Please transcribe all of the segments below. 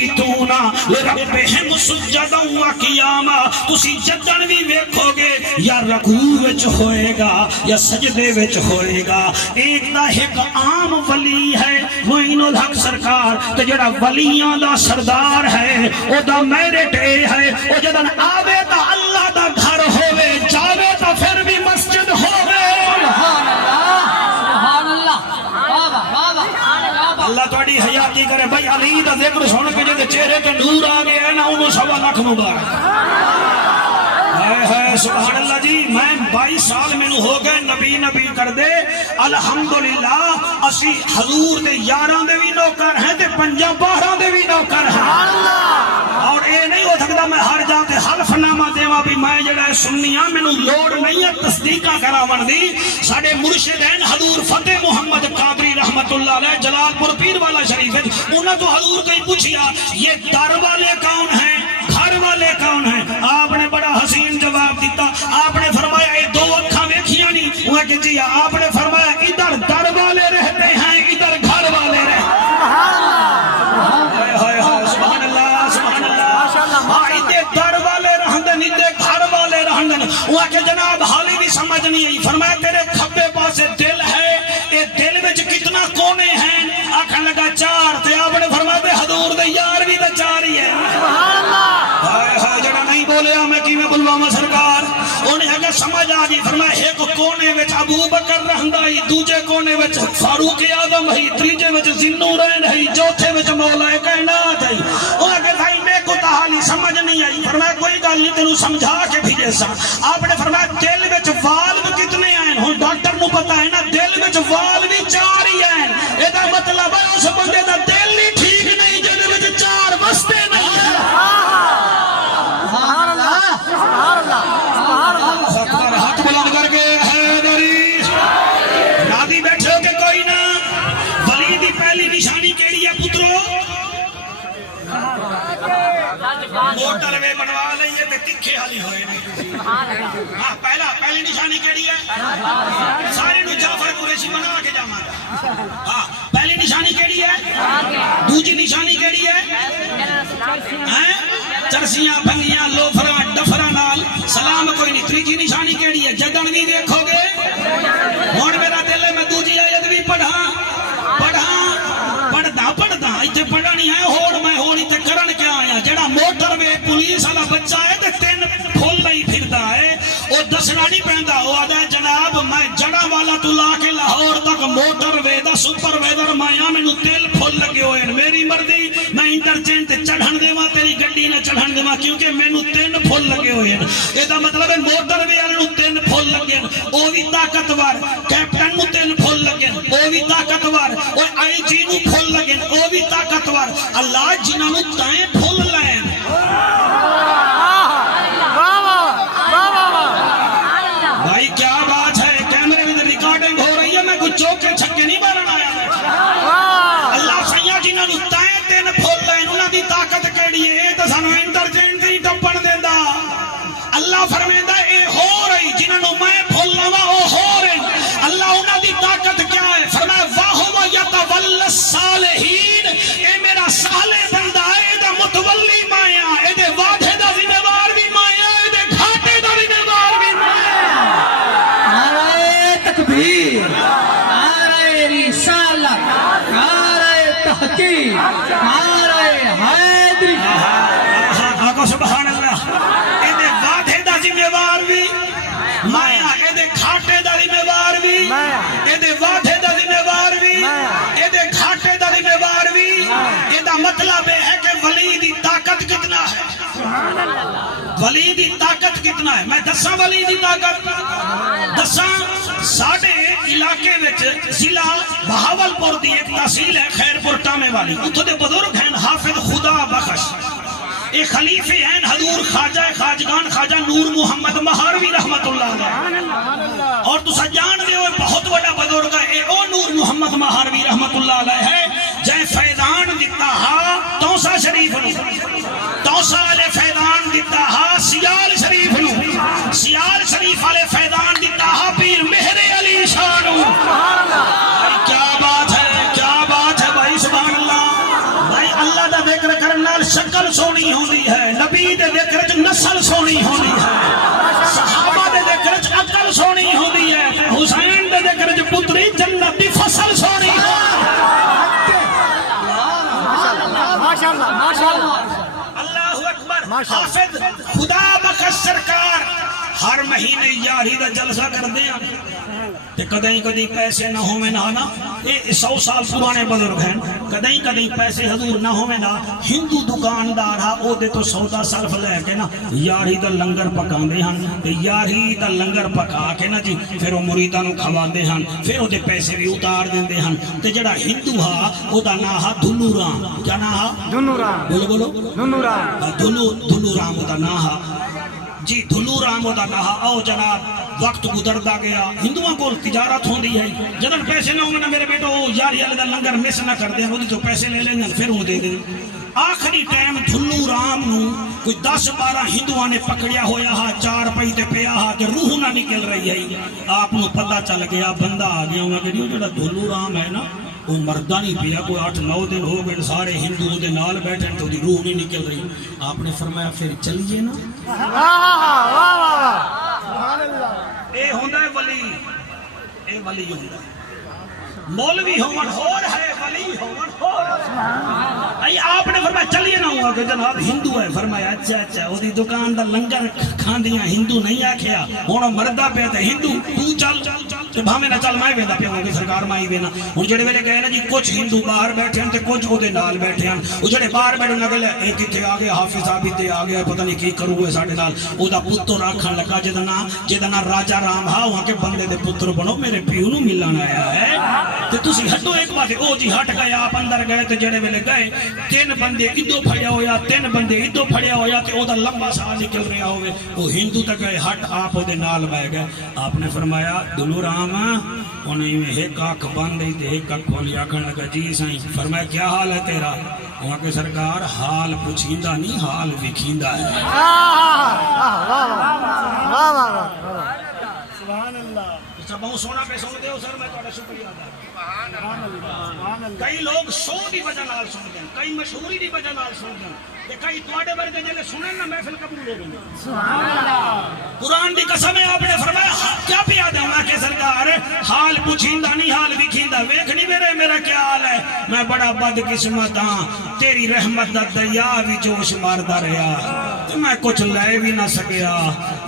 لربہم سجدا و قیاما تسی جدن بھی ویکھو گے یا رکوع وچ ہوئے گا یا سجدے وچ ہوئے گا. ایک دا ایک عام ولی ہے معین الحق سرکار تے جڑا ولیاں دا سردار ہے او دا میرٹ اے ہے او جدن آوے تا اللہ دا گھر ہوئے جاوے تا پھر بھی مسجد ہوئے. اللہ توڑی حیاتی کرے. بھائی علی دا ذکر سن کے جدے چہرے کے نور آگے ہے نا انہوں 1.25 مبارک. سبحان اللہ جی. میں 22 سال میں ہو گئے نبی کر دے. الحمدللہ اسی حضور دے یاراں دے بھی نوکر ہیں تے 5-12 دے بھی نوکر ہیں. اور اے نہیں ہو سکتا میں ہر جاتے حلف نامہ دیوا بھی میں جڑا ہے سنیاں میں لوڑ نہیں ہے تصدیقہ کراون دی. ساڑے مرشدین حضور فتح محمد قادری رحمت اللہ علیہ جلال پور پیر والا شریف ہے. انہوں تو حضور کہیں پوچھیا یہ در والے کون ہیں گھر والے کون ہیں؟ آپ نے بڑا حسین جواب دیتا. آپ نے فرمایا یہ 2 اکھاں ویکھیاں نہیں. وہ کہ جی آپ نے فرمایا ادھر در والے رہتے ہیں ادھر گھر والے رہتے ہیں. سبحان اللہ سبحان اللہ. ادھر در والے رہندن ادھر گھر والے رہندن. وہ کہ جناب حالی بھی سمجھ نہیں آئی. فرمایا تیرے کھبے پاسے دل ہے یہ دل وچ کتنا کونے ہیں؟ آکھن لگا 4. تے آپ نے فرمایا حضور دے یار بھی تے 4 ہی ہے. جڑا نہیں بولیا میں کی میں بلواما سرکار انہیں اگر سمجھ آگی. فرمایا ایک کونے وچ ابو بکر رہندا ہی دوجے کونے وچ فاروق اعظم ہی تیجے وچ ذوالنورین ہی چوتھے وچ مولا کائنات ہے. انہیں کہ بھائی میں کو تحالی سمجھ نہیں آئی. فرمایا کوئی گل نہیں تینوں سمجھا کے بھیجے سا. آپ نے فرمایا دل وچ والو کتنے ہیں؟ ہن ڈاکٹر نو پتہ ہے نا دل وچ وال بھی 4 ہی ہیں. ایدا مطلب ہے اس بندے دا دل ہی ٹھیک نہیں جے وچ 4 وستے نہیں ہیں. ہاتھ بلند کر کے حیدری راضی بیٹھے ہو کہ کوئی نہ. ولی دی پہلی نشانی کیڑی ہے پترو؟ موٹر وے بنوا لئیے تے تکھے حالی ہوئے نہیں. ہاں پہلی نشانی کیڑی ہے؟ سارے نو جعفر قریشی بنا کے جاما. ہاں پہلی نشانی کیڑی ہے؟ دوسری نشانی کیڑی ہے؟ چرسیاں بھنگیاں لوفراں ڈفراں نال سلام کوئی نہیں. تیجی نشانی کیڑی ہے؟ جدن بھی دیکھو گے. ہن میرا دل ہے میں دوسری آیت بھی پڑھاں پڑھدا ایتھے پڑھا نہیں ہے. ہور میں ہور ایتھے کرن کیا آیا؟ جڑا موٹر وے پولیس والا بچہ ہے تے 3 پھول لئی پھردا ہے او دسنا نہیں پیندا. او آدا جناب میں جڑا والا تو لا کے لاہور تک موٹر وے دا سپروائزر مایا مینوں 3 پھول لگے ہوئے ہیں. میری مرضی میں انٹرچینج تے چڑھن دیواں تیری گڈی نے چڑھن دیواں کیونکہ مینوں 3 پھول لگے ہوئے ہیں. اے دا مطلب ہے موٹر وے والے نوں 3 پھول لگے ہیں. او بھی طاقتور. کیپٹن نوں 3 پھول لگے ہیں. او بھی طاقتور. او آئی جی نوں پھول لگے ہیں. او بھی طاقتور. اللہ جنہاں نوں تائیں پھول لائن. بھائی کیا بات ہے. کیمرے میں ریکارڈنگ ہو رہی ہے. میں کچھ چوکے چھکے نہیں مارن آیا. اللہ سیاں جنہاں نوں تائیں 3 پھول لائن انہاں دی طاقت کیڑی ہے؟ اے تے سانوں انٹرچینج نہیں ٹپن دیندا. اللہ فرمیندا اے ہو رہی جنہاں نوں میں پھول لاواں او ہو رہے. اللہ انہاں دی طاقت کیا ہے؟ فرمایا واہو یتول الصالحین. اے میرا صالح بندہ ہے. اے دا متولی مایا. اے دے واٹھے دا ذمہ دار بھی مایا. اے دے گھاٹے دا ذمہ دار بھی مایا. نعرہ تکبیر، نعرہ رسالت، نعرہ تحقیق، نعرہ حیدری. آقا سبحان اللہ. اے دے واٹھے دا ذمہ دار بھی مایا. اے دے گھاٹے دا ذمہ دار بھی. اے دے واٹھے دا ذمہ دار بھی. اے دے گھاٹے دا ذمہ دار بھی. اے دا مطلب ہے کہ ولی دی طاقت کتنا ہے. ولی دی طاقت کتنا ہے. میں دساں ولی دی طاقت دساں. ساڑھے علاقے وچ ضلع بہاولپور دی ایک تحصیل ہے خیرپور ٹامے والی. اتھوں دے بزرگ ہیں حافظ خدا بخش. ایک خلیفے ہیں حضور خواجہ خواجگان خواجہ نور محمد مہاروی رحمت اللہ علیہ. اور تو سجان دے ہوئے بہت بڑا بزرگ ہے. او نور محمد مہاروی رحمت اللہ علیہ ہے جائے فیضان دیتا ہا توسا شریف نو. توسا والے فیضان دیتا ہا سیال شریف نو. سیال شریف والے فیضان دیتا ہا پیر مہر علی شاہ نو. کیا بات ہے کیا بات ہے بھائی. سبحان اللہ. بھائی اللہ دا ذکر کرن نال شکل سونی ہوندی ہے، نبی دے ذکر وچ نسل سونی ہوندی ہے، صحابہ دے ذکر وچ عقل سونی ہوندی ہے، حسین دے ذکر وچ پتری جنت دی فصل سونی اللہ اکبر۔ حافظ خدا بخش سرکار ہر مہینے یاری دا جلسہ کردے ہیں تے کدیں کدیں پیسے نہ ہوویں نا، یہ 100 سال پرانے بزرگ ہیں، کدیں کدیں پیسے حضور نہ ہوویں نا، ہندو دکاندار ہا او دے تو سودا صرف لے کے نا یاری دا لنگر پکاندے ہن تے یاری دا لنگر پکا کے نا جی پھر او مریداں نوں کھواندے ہن، پھر او دے پیسے بھی اتار دیندے ہن تے جڑا ہندو ہا او دا نام ہا دھنو رام، کیا نام ہا؟ دھنو رام، بولو دھنو رام، دھنو رام او دا نام ہا جی، دھنو رام دا کہا او جناب وقت گزردا گیا، ہندوؤں کو تجارت ہوندی ہے، جدن پیسے نہ ہونا میرے بیٹو یاری والے دا لنگر مس نہ کر دیں، وہ تو پیسے لے لیں گے پھر وہ دے دیں۔ آخری ٹائم دھنو رام نو کوئی 10-12 ہندوؤں نے پکڑیا ہویا ہا، 4 پئی تے پیا ہا کہ روح نہ نکل رہی ہے، آپ نو پتہ چل گیا، بندہ آ گیا ہونا کہ جڑا دھنو رام ہے نا وہ مردہ نہیں پیا، کوئی 8-9 دن ہو گئے سارے ہندو دے نال بیٹھے تو دی روح نہیں نکل رہی، آپ نے فرمایا پھر چلیے نا، اے ہوندا ہے ولی، اے ولی ہوندا ہے، مولوی ہون ہور ہے، ولی ہون ہور ہے، آپ نے فرمایا چلیے نہ ہوا کہ جناب ہندو ہے، فرمایا اچھا اچھا وہ دی دکان دا لنگر کھاندیاں ہندو نہیں آکھیا، ہن مردہ پیا تے ہندو تو چل تے بھاویں نہ چل میں ویندا پیا کہ سرکار مائی وینا، ہن جڑے ویلے گئے نا جی کچھ ہندو باہر بیٹھے ہیں تے کچھ او دے نال بیٹھے ہیں، او جڑے باہر بیٹھے نہ گل اے کتے آ گئے حافظ صاحب تے آ گیا پتہ نہیں کی کرو اے ساڈے نال، او دا پتر آکھن لگا جدا نا راجا رام ہا وہاں کے بندے دے پتر بنو میرے پیو نو ملن آیا ہے تے تسی ہٹو ایک بات، او جی ہٹ گئے آپ اندر گئے تے جڑے ویلے گئے 3 بندے ادھو پھڑیا ہویا 3 بندے ادھو پھڑیا ہویا تے او دا لمبا سا نکل رہا ہوئے، او ہندو تے گئے ہٹ آپ او دے نال بیٹھ گئے، آپ نے فرمایا دلو رام انہیں ایک آنکھ بند تے ایک آنکھ کھولی، آکھن لگا جی سائیں، فرمایا کیا حال ہے تیرا؟ وہاں کے سرکار حال پوچھیندا نہیں حال وکھیندا ہے، سبحان اللہ، بہت سونا پہ سن دے ہو سر، میں تہاڈا شکریہ ادا کردا۔ کئی لوگ شو دی وجہ نال سن دے، کئی مشہوری دی وجہ نال سن دے تے کئی تواڈے ورگے جلے سنن نا محفل قبول ہو گئی، سبحان اللہ، قرآن دی قسم ہے، آپ نے فرمایا کیا پیا دینا کہ سرکار حال پوچھیندا نہیں حال وکھیندا، ویکھ نہیں میرے میرا کیا حال ہے، میں بڑا بد قسمت ہاں، تیری رحمت دا دریا بھی جوش ماردا رہیا تے میں کچھ لے بھی نہ سکیا،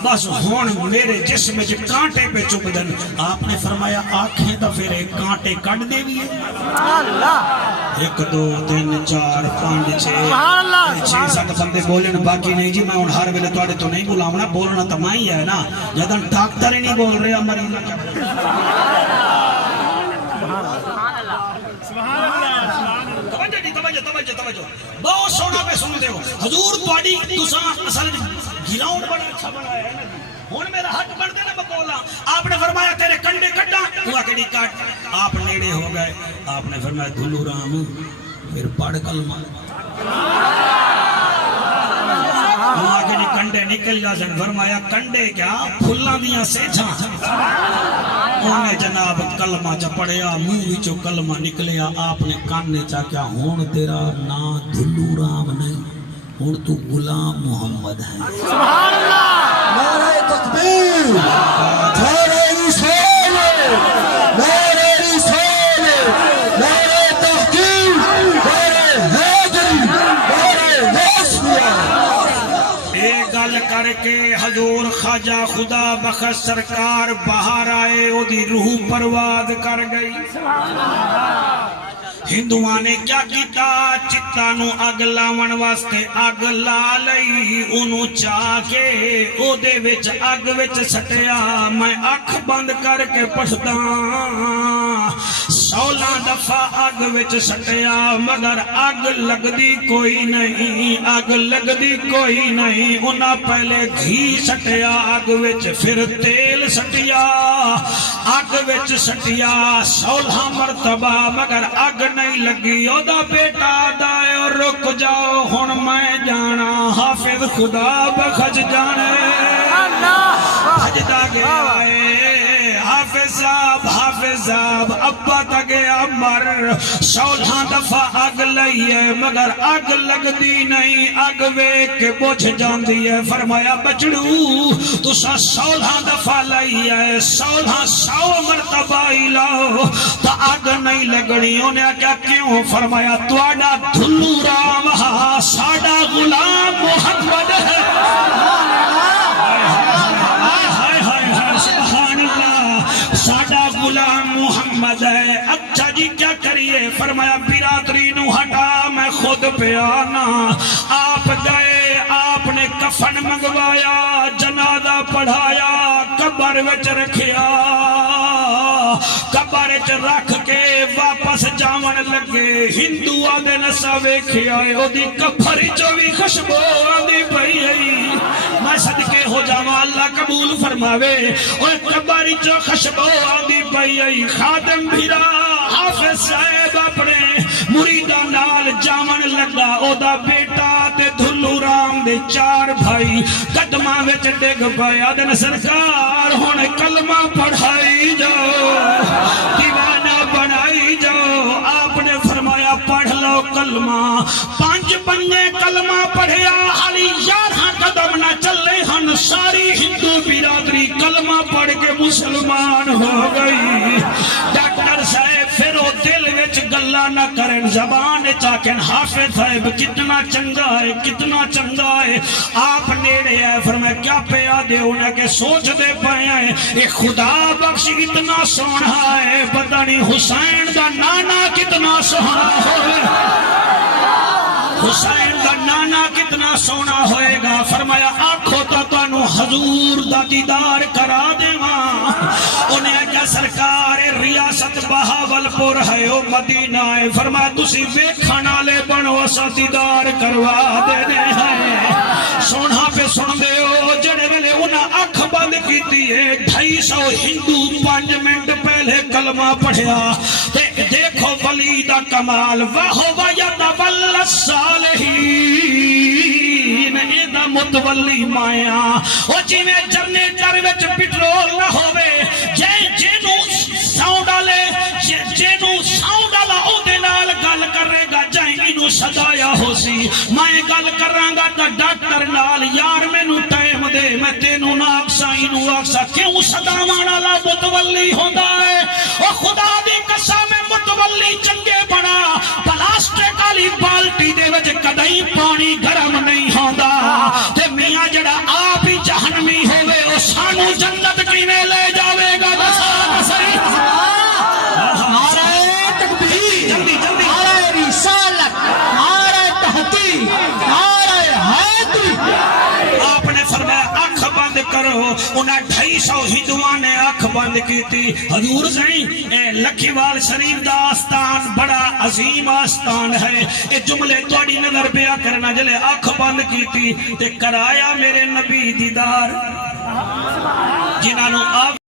بس ہن میرے جسم وچ کانٹے پہ چپ دن، آپ نے فرمایا آنکھیں تو پھر کانٹے کٹ دے بھی ہے، 1 2 3 4 5 6 7 بندے بولن باقی نہیں جی، میں ہن ہر ویلے تواڈے تو نہیں بلاونا، بولنا تو میں ہی ہے نا، جدن ڈاکٹر ہی نہیں بول رہا مریض نہ توجہ بہت سونا پہ سن دے ہو حضور تواڈی تساں اصل گراؤنڈ بڑا اچھا بنایا ہے نا، ہن میرا حق بن دے نا میں بولا، آپ نے فرمایا تیرے کنڈے کٹا، ہوا کہ نہیں کٹ، آپ نیڑے ہو گئے، آپ نے فرمایا دھلو رام پھر پڑھ کلمہ، ہوا کہ نہیں کنڈے نکل جا سن، فرمایا کنڈے کیا پھلاں دیاں سیجھاں، انہیں جناب کلمہ چا پڑھیا، منہ وچوں کلمہ نکلیا، آپ نے کان نے چا کیا ہون تیرا نا دھلو رام نہیں، ہون تو غلام محمد ہے، سبحان اللہ، نعرہ تکبیر، نعرہ رسول، نعرہ رسول، نعرہ تحقیق، نعرہ حیدری، نعرہ نصریہ۔ ایک گل کر کے حضور خواجہ خدا بخش سرکار باہر آئے، او دی روح پرواز کر گئی، ہندوؤں نے کیا کیتا، چتا نو اگ لاون واسطے اگ لا لئی، انہوں چاہ کے او دے وچ اگ وچ سٹیا، میں اکھ بند کر کے پڑھدا 16 دفعہ اگ وچ سٹیا، مگر اگ لگدی کوئی نہیں، اگ لگدی کوئی نہیں، انہاں پہلے گھی سٹیا اگ وچ، پھر تیل سٹیا اگ وچ سٹیا 16 مرتبہ، مگر اگ نہیں لگی، او دا بیٹا دائے اور رک جاؤ ہن میں جانا، حافظ خدا بخش جانے، بھجدا گیا ہے حافظ عذاب ابا تا گیا مر 16 دفعہ اگ لئی ہے مگر اگ لگ دی نہیں اگ ویکھ کے بجھ جاندی ہے فرمایا بچڑو تسا 16 دفعہ لئی ہے 100 مرتبہ ہی لاؤ تو اگ نہیں لگنی انہیں کیا کیوں فرمایا تواڈا دھلو رام ہا ساڈا غلام محمد ہے سبحان اللہ ساڈا غلام محمد ہے اچھا جی کیا کریے فرمایا برادری نو ہٹا میں خود پہ آنا آپ گئے آپ نے کفن منگوایا جنازہ پڑھایا قبر وچ رکھیا قبر وچ رکھ کے واپس جاون لگے ہندو آدھے نسا ویکھیا او دی کفر چوں وی خوشبو آندی پئی میں صدقے ہو جاواں اللہ قبول فرماوے اوے قبر چوں خوشبو آندی پئی خادم بھیرا حافظ صاحب اپنے مریداں نال جاون لگا او دا بیٹا تے دھلو رام دے 4 بھائی قدماں وچ ڈگ پئے آدن سرکار ہن کلمہ پڑھائی جاؤ دیوانہ بنائی جاؤ آپ نے فرمایا پڑھ لو کلمہ 5 بندے کلمہ پڑھیا حالی 11 قدم نہ چلے ہن ساری ہندو برادری کلمہ پڑھ کے مسلمان ہو گئی ڈاکٹر صاحب پھر وہ دل وچ گلا نہ کرن زبان چاکن حافظ صاحب کتنا چنگا ہے کتنا چنگا ہے آپ نیڑے ہے فرمایا کیا پیا دے انہیں کہ سوچ دے پایا ہے اے خدا بخش اتنا سونا ہے پتہ نہیں حسین دا نانا کتنا سونا ہوئے حسین دا نانا کتنا سونا ہوئے گا فرمایا آنکھوں تو تانو حضور دا دیدار کرا دے ماں انہیں کیا سرکار ریاست بہاولپور ہے او مدینہ ہے فرمایا تسی ویکھنا لے بنو اسا دیدار کروا دینے ہیں سونا پہ سن دے ہو جڑے ویلے انہیں اکھ بند کیتی ہے 250 ہندو 5 منٹ پہلے کلمہ پڑھیا دیکھو ولی دا کمال وَهُوَ يَتَوَلَّى الصَّالِحِينَ ایدہ متولی مایا او جی میں جنریٹر وچ پٹرول نہ ہوئے جینو ساؤں ڈالے جینو ساؤں ڈالا او دے نال گل کرے گا جائیں انو صدایا ہو سی میں گل کرانگا تا ڈاکٹر نال یار میں نو ٹائم دے میں تینو نا اکسا انو اکسا کیوں صدا مانا متولی ہوندہ ہے او خدا دی قسم متولی چنگے بنا پلاسٹک والی بالٹی دے وچ کدی پانی گرم نہیں ہوندا تے میاں جڑا آپ ہی جہنمی ہوئے او سانو جنت کیویں لے جاوے گا دسا صحیح نعرہ تکبیر نعرہ رسالت نعرہ تحقیق نعرہ حیدری آپ نے فرمایا آنکھ بند کرو انہاں 250 ہندوان نے آنکھ بند کی تھی حضور سائیں اے لکھیوال شریف دا آستان بڑا عظیم آستان ہے اے جملے توڑی نظر بیا کرنا جلے آنکھ بند کی تھی تے کرایا میرے نبی دیدار جنہاں نو آپ